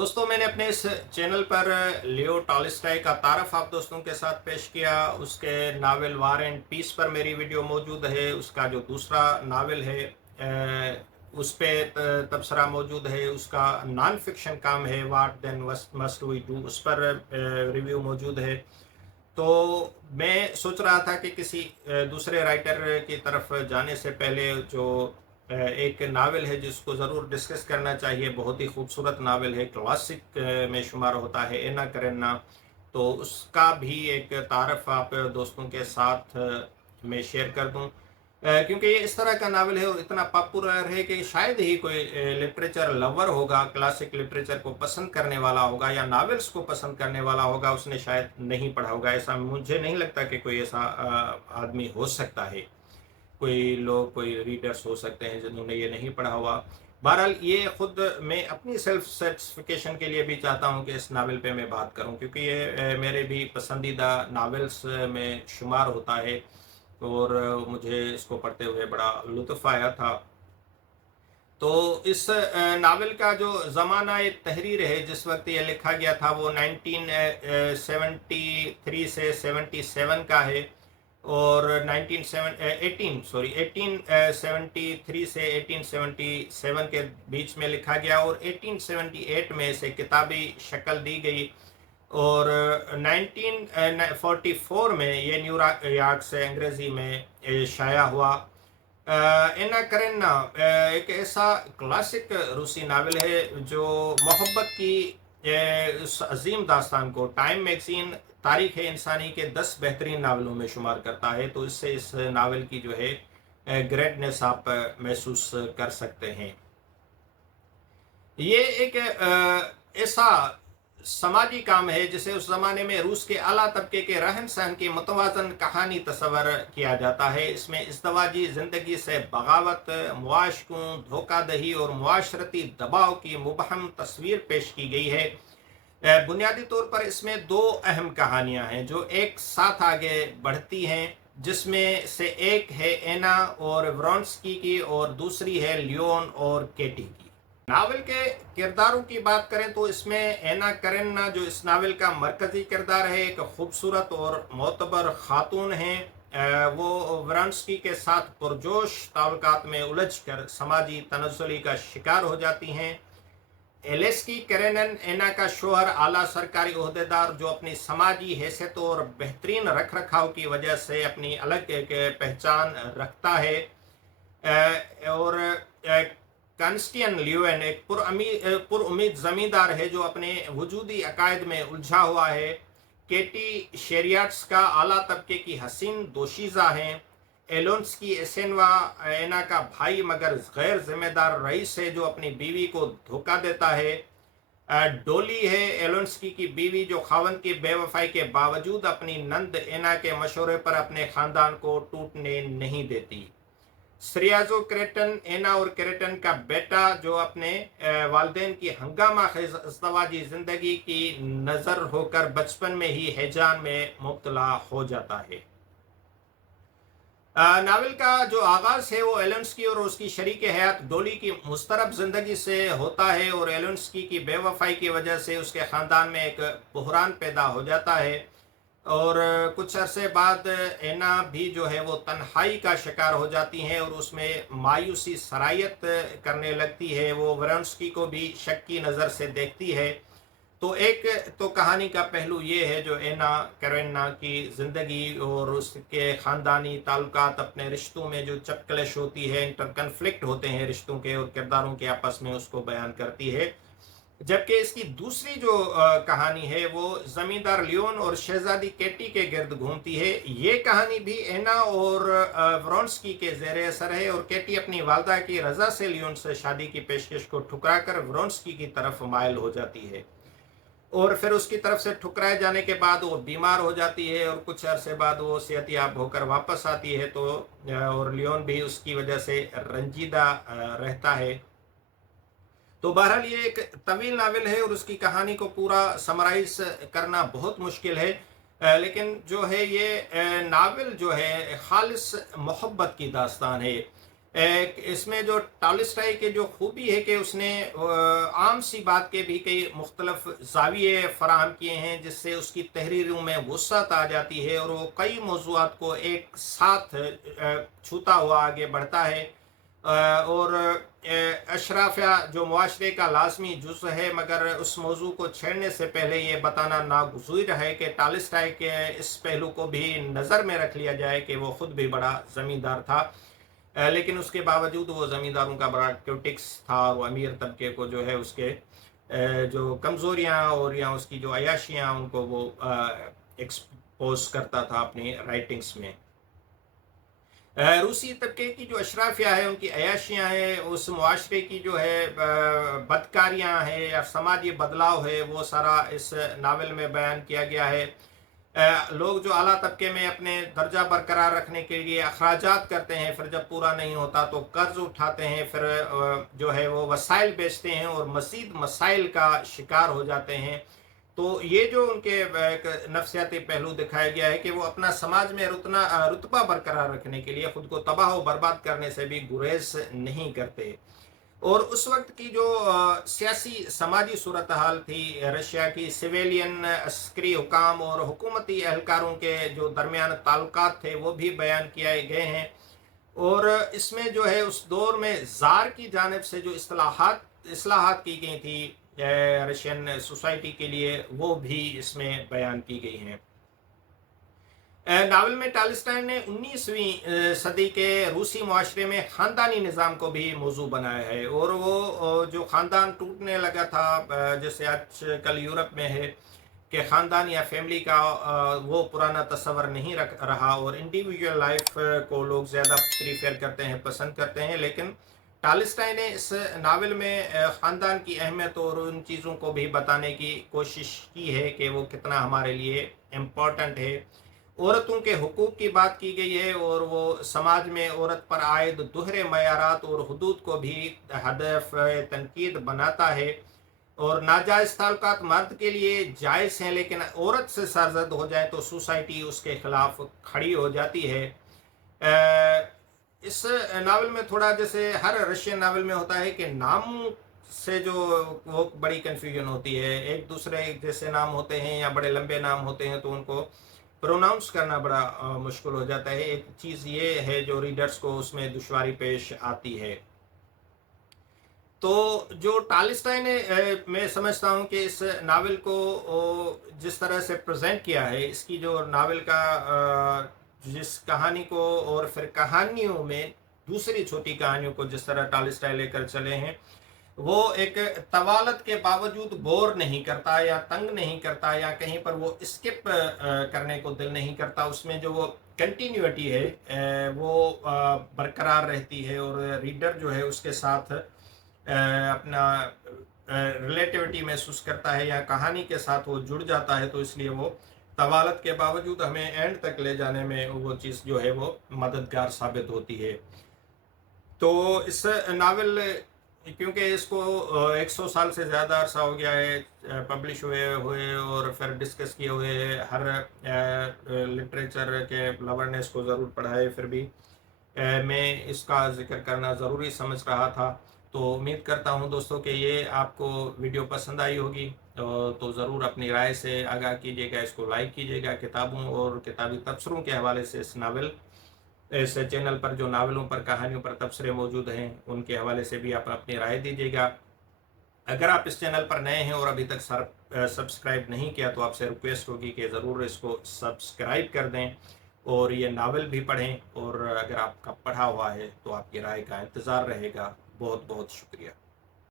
दोस्तों, मैंने अपने इस चैनल पर लियो टॉलस्टॉय का तारफ़ आप दोस्तों के साथ पेश किया। उसके नावल वार एंड पीस पर मेरी वीडियो मौजूद है। उसका जो दूसरा नावल है उस पे तबसरा मौजूद है। उसका नॉन फिक्शन काम है what then must we do, उस पर रिव्यू मौजूद है। तो मैं सोच रहा था कि किसी दूसरे राइटर की तरफ जाने से पहले जो एक नावल है जिसको ज़रूर डिस्कस करना चाहिए, बहुत ही खूबसूरत नावल है, क्लासिक में शुमार होता है, एना करेना। तो उसका भी एक तारफ़ आप दोस्तों के साथ मैं शेयर कर दूं, क्योंकि ये इस तरह का नावल है और इतना पॉपुलर है कि शायद ही कोई लिटरेचर लवर होगा, क्लासिक लिटरेचर को पसंद करने वाला होगा या नावल्स को पसंद करने वाला होगा, उसने शायद नहीं पढ़ा होगा। ऐसा मुझे नहीं लगता कि कोई ऐसा आदमी हो सकता है। कोई लोग, कोई रीडर्स हो सकते हैं जिन्होंने ये नहीं पढ़ा हुआ। बहरहाल ये खुद मैं अपनी सेल्फ सेटिस्फिकेशन के लिए भी चाहता हूँ कि इस नावल पे मैं बात करूँ, क्योंकि ये मेरे भी पसंदीदा नावल्स में शुमार होता है और मुझे इसको पढ़ते हुए बड़ा लुत्फ़ आया था। तो इस नावल का जो ज़माना एक तहरीर है जिस वक्त ये लिखा गया था वो 1973 से 77 का है, और 1873 से 1877 के बीच में लिखा गया और 1878 में इसे किताबी शक्ल दी गई और 1944 में ये न्यूयॉर्क से अंग्रेज़ी में शाया हुआ। एना करेना एक ऐसा क्लासिक रूसी नावल है जो मोहब्बत की उस अजीम दास्तान को टाइम मैगजीन तारीख इंसानी के 10 बेहतरीन नावलों में शुमार करता है। तो इससे इस नावल की जो है ग्रेटनेस आप महसूस कर सकते हैं। ये एक ऐसा समाजी काम है जिसे उस जमाने में रूस के आला तबके के रहन सहन की मुतवाजन कहानी तस्वर किया जाता है। इसमें इज़्दवाजी ज़िंदगी से बगावत, मुआशकों, धोखादही और मुआशरती दबाव की मुबहम तस्वीर पेश की गई है। बुनियादी तौर पर इसमें दो अहम कहानियां हैं जो एक साथ आगे बढ़ती हैं, जिसमें से एक है एना और व्रोंस्की की और दूसरी है लियोन और केटी की। नावल के किरदारों की बात करें तो इसमें एना करेना जो इस नावल का मरकजी किरदार है, एक खूबसूरत और मोतबर खातून हैं। वो व्रोंस्की के साथ पुरजोश ताल्लुकात में उलझकर समाजी तनज़्ज़ुली का शिकार हो जाती हैं। एलेस्की करेनन एना का शोहर, आला सरकारी ओहदेदार जो अपनी समाजी हैसियत और बेहतरीन रख रखाव की वजह से अपनी अलग एक पहचान रखता है। और कॉन्स्टेंटिन लियोन एक पुरउम्मीद जमींदार है जो अपने वजूदी अकायद में उलझा हुआ है। केटी शेरियाट्स का आला तबके की हसीन दोशीज़ा हैं। एलोन्स्की एसेनवा एना का भाई मगर गैर जिम्मेदार रईस है जो अपनी बीवी को धोखा देता है। डोली है एलोन्स्की की बीवी जो खावंद की बेवफाई के बावजूद अपनी नंद एना के मशवरे पर अपने खानदान को टूटने नहीं देती। श्रियाजो क्रेटन एना और क्रेटन का बेटा जो अपने वालदेन की हंगामा खेज अज़दवाजी जिंदगी की नज़र होकर बचपन में ही हैजान में मुब्तला हो जाता है। नावल का जो आगाज़ है वो एलोन्स्की और उसकी शरीक हयात डोली की मुस्तरब ज़िंदगी से होता है और एलोन्स्की की बेवफाई की वजह से उसके ख़ानदान में एक बहरान पैदा हो जाता है और कुछ अरसे बाद एना भी जो है वो तन्हाई का शिकार हो जाती हैं और उसमें मायूसी सरायत करने लगती है। वो व्रोंस्की को भी शक की नज़र से देखती है। तो एक तो कहानी का पहलू ये है जो एना करेना की ज़िंदगी और उसके ख़ानदानी ताल्लुकात, अपने रिश्तों में जो चपकलिश होती है, इंटर कन्फ्लिक्ट होते हैं रिश्तों के और किरदारों के आपस में, उसको बयान करती है। जबकि इसकी दूसरी जो कहानी है वो ज़मींदार लियोन और शहजादी केटी के गिर्द घूमती है। ये कहानी भी एना और व्रोंस्की के ज़ेर असर है और केटी अपनी वालदा की रज़ा से लियोन से शादी की पेशकश को ठुकराकर व्रोंस्की की तरफ मायल हो जाती है और फिर उसकी तरफ से ठुकराए जाने के बाद वो बीमार हो जाती है और कुछ अरसे बाद वो सेहतियाब होकर वापस आती है। तो और लियोन भी उसकी वजह से रंजीदा रहता है। तो बहरहाल ये एक तवील नावल है और उसकी कहानी को पूरा समराइज करना बहुत मुश्किल है, लेकिन जो है ये नावल जो है खालिस मोहब्बत की दास्तान है। इसमें जो टॉलस्टॉय के जो खूबी है कि उसने आम सी बात के भी कई मुख्तलफ ज़ाविये फ़राहम किए हैं, जिससे उसकी तहरीरों में वुसअत आ जाती है और वो कई मौज़ूआत को एक साथ छूता हुआ आगे बढ़ता है। और अशराफिया जो मुआशरे का लाजमी जुज़ है, मगर उस मौजू को छेड़ने से पहले ये बताना नागुज़ीर है कि टॉलस्टॉय के इस पहलू को भी नज़र में रख लिया जाए कि वो ख़ुद भी बड़ा ज़मींदार था। लेकिन उसके बावजूद वो ज़मींदारों का बड़ा क्रिटिक्स था और वो अमीर तबके को जो है उसके जो कमज़ोरियाँ और या उसकी जो अयाशियाँ उनको वो एक्सपोज करता था अपनी राइटिंग्स में। रूसी तबके की जो अशराफिया है, उनकी अयाशियाँ हैं, उस मुआशरे की जो है बदकारियाँ हैं या समाजी बदलाव है, वो सारा इस नावल में बयान किया गया है। लोग जो आला तबके में अपने दर्जा बरकरार रखने के लिए अखराजात करते हैं, फिर जब पूरा नहीं होता तो कर्ज उठाते हैं, फिर जो है वो वसाइल बेचते हैं और मज़ीद मसाइल का शिकार हो जाते हैं। तो ये जो उनके एक नफ्सियाती पहलू दिखाया गया है कि वो अपना समाज में रुतबा बरकरार रखने के लिए खुद को तबाह व बर्बाद करने से भी गुरेज नहीं करते। और उस वक्त की जो सियासी समाजी सूरत हाल थी रशिया की, सिविलियन अस्करी हुकाम और हुकूमती एहलकारों के जो दरमियान ताल्लुकात थे वो भी बयान किए गए हैं। और इसमें जो है उस दौर में ज़ार की जानिब से जो इस्लाहात की गई थी रशियन सोसाइटी के लिए, वो भी इसमें बयान की गई हैं। नावल में टॉलस्टॉय ने 19वीं सदी के रूसी मुआशरे में ख़ानदानी निज़ाम को भी मौजू बनाया है। और वो जो ख़ानदान टूटने लगा था, जैसे आज कल यूरोप में है कि ख़ानदान या फैमिली का वो पुराना तस्वर नहीं रहा और इंडिविजुअल लाइफ को लोग ज़्यादा प्रीफर करते हैं, पसंद करते हैं। लेकिन टॉलस्टॉय ने इस नावल में ख़ानदान की अहमियत और उन चीज़ों को भी बताने की कोशिश की है कि वो कितना हमारे लिए इम्पोर्टेंट है। औरतों के हुकूक की बात की गई है और वो समाज में औरत पर आयद दोहरे मयारात और हदूद को भी हदफ तनकीद बनाता है। और नाजायज़ ताल्लुकात मर्द के लिए जायज़ हैं, लेकिन औरत से सरजद हो जाए तो सोसाइटी उसके खिलाफ खड़ी हो जाती है। इस नावल में थोड़ा जैसे हर रशियन नावल में होता है कि नाम से जो वो बड़ी कन्फ्यूजन होती है, एक दूसरे जैसे नाम होते हैं या बड़े लंबे नाम होते हैं तो उनको प्रोनाउंस करना बड़ा मुश्किल हो जाता है। एक चीज़ ये है जो रीडर्स को उसमें दुश्वारी पेश आती है। तो जो टॉलस्टॉय ने मैं समझता हूँ कि इस नावल को जिस तरह से प्रेजेंट किया है, इसकी जो नावल का जिस कहानी को और फिर कहानियों में दूसरी छोटी कहानियों को जिस तरह टॉलस्टॉय लेकर चले हैं, वो एक तवालत के बावजूद बोर नहीं करता या तंग नहीं करता या कहीं पर वो स्किप करने को दिल नहीं करता। उसमें जो वो कंटिन्यूटी है वो बरकरार रहती है और रीडर जो है उसके साथ अपना रिलेटिविटी महसूस करता है या कहानी के साथ वो जुड़ जाता है। तो इसलिए वो तवालत के बावजूद हमें एंड तक ले जाने में वो चीज़ जो है वो मददगार साबित होती है। तो इस नावल, क्योंकि इसको 100 साल से ज़्यादा अरसा हो गया है पब्लिश हुए और फिर डिस्कस किए हुए, हर लिटरेचर के लवर ने इसको ज़रूर पढ़ा है, फिर भी मैं इसका जिक्र करना ज़रूरी समझ रहा था। तो उम्मीद करता हूँ दोस्तों कि ये आपको वीडियो पसंद आई होगी। तो ज़रूर अपनी राय से आगाह कीजिएगा, इसको लाइक कीजिएगा। किताबों और किताबी तबसरों के हवाले से इस चैनल पर जो नावलों पर, कहानियों पर तबसरे मौजूद हैं, उनके हवाले से भी आप अपनी राय दीजिएगा। अगर आप इस चैनल पर नए हैं और अभी तक सब्सक्राइब नहीं किया तो आपसे रिक्वेस्ट होगी कि ज़रूर इसको सब्सक्राइब कर दें और ये नावल भी पढ़ें। और अगर आपका पढ़ा हुआ है तो आपकी राय का इंतज़ार रहेगा। बहुत बहुत शुक्रिया।